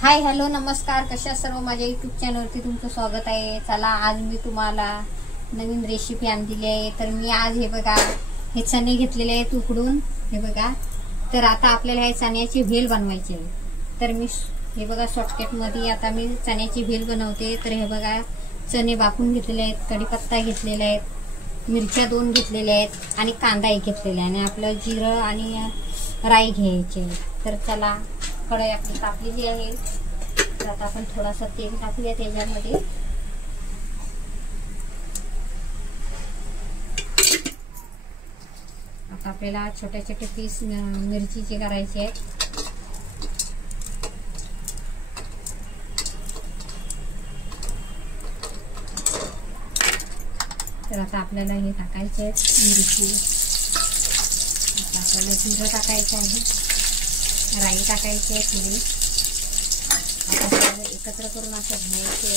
Hi hello नमस्कार, कशा सर्व माझ्या यूट्यूब चॅनलवरती तुमचं स्वागत आहे। चला आज मी तुम्हाला नवीन रेसिपी आणलेली आहे। तर मी आज हे बघा हे चणे घेतलेले आहेत उकडून, हे बघा। तर आता आपल्याला हे चण्याची भेल बनवायची आहे। तर मी हे बघा शॉर्टकट मध्ये आता मी चण्याची भेल बनवते। तर हे बघा चणे बाफून घेतलेले आहेत, कढीपत्ता घेतलेला आहे, मिरच्या 2 घेतलेल्या आहेत आणि कांदा 1 घेतलेला आहे आणि आपलं जिरं आणि राई घ्यायचे। तर चला कढई आपली तापलेली आहे। तर आता आपण थोडासा तेल टाकूया त्याच्यामध्ये। आता आपल्याला छोटे छोटे पीस मिरचीचे करायचे आहेत। तर आता आपल्याला हे टाकायचे आहेत मिरची। आता आपल्याला जिरं टाकायचं आहे, राई टाकायची आहे थोडी। आता एकत्र करून असं घ्यायचे,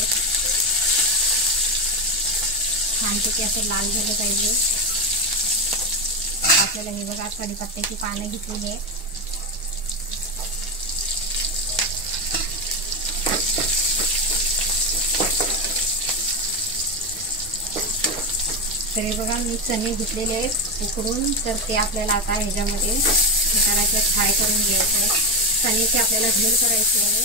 छानपैकी असं लाल झालं पाहिजे। आपल्याला हे बघा कढीपत्त्याची पानं घेतलेली आहे। तर हे बघा मी चणे घेतलेले आहेत उकडून, तर ते आपल्याला आता ह्याच्यामध्ये करायचे, फ्राय करून घ्यायचे आहे। चण्याची आपल्याला भेल करायची आहे।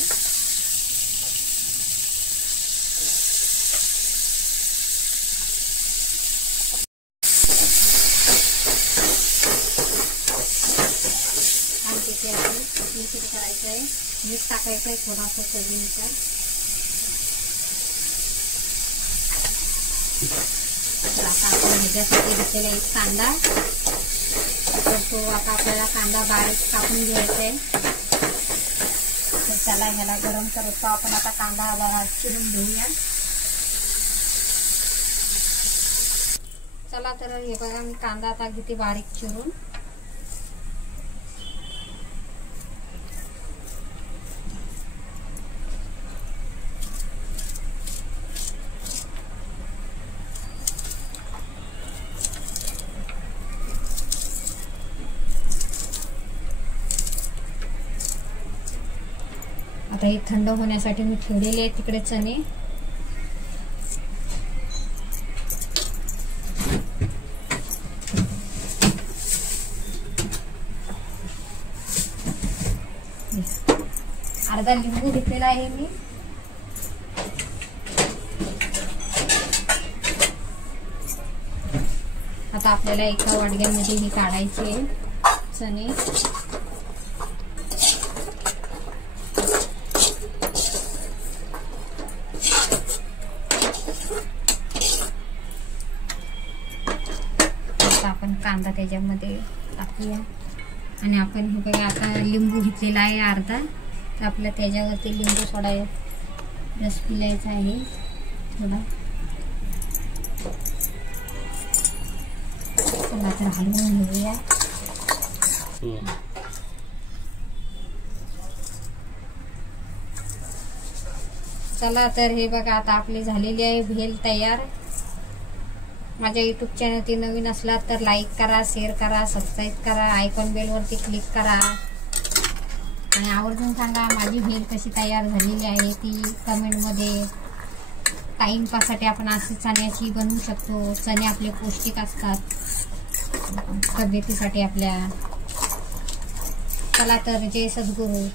आणि तिथे आपण मिक्स करायचं आहे, मीठ टाकायचं आहे थोडासा चवीनुसार। तर आता आपण ह्याच्यासाठी घेतलेला एक कांदा, तर तो आता आपल्याला कांदा बारीक कापून घ्यायचा आहे। तर त्याला ह्याला गरम करतो आपण आता कांदा बारीक चिरून घेऊया। चला तर हे बघा मी कांदा आता घेते बारीक चिरून। आता हे थंड होण्यासाठी मी ठेवलेले आहे तिकडे चणे। अर्धा लिंबू घेतलेला आहे मी। आता आपल्याला एका वाडग्यामध्ये हे काढायचे चणे। आपण कांदा त्याच्यामध्ये टाकूया आणि आपण हे बघा आता लिंबू घेतलेला आहे अर्धा, तर आपल्या त्याच्यावरती लिंबू थोडा रस पिळायचा आहे थोडा। चला तर हलवून घेऊया। चला तर हे बघा आता आपली झालेली आहे भेल तयार। माझ्या यूट्यूब चॅनलवरती नवीन असला तर लाईक करा, शेअर करा, सबस्क्राईब करा, आयकॉन बेलवरती क्लिक करा आणि आवर्जून सांगा माझी भेल कशी तयार झालेली आहे ती कमेंटमध्ये। टाईमपाससाठी आपण अशी चण्याची बनवू शकतो। चणे आपले पौष्टिक असतात तब्येतीसाठी आपल्या। चला तर जय सद्गुरू।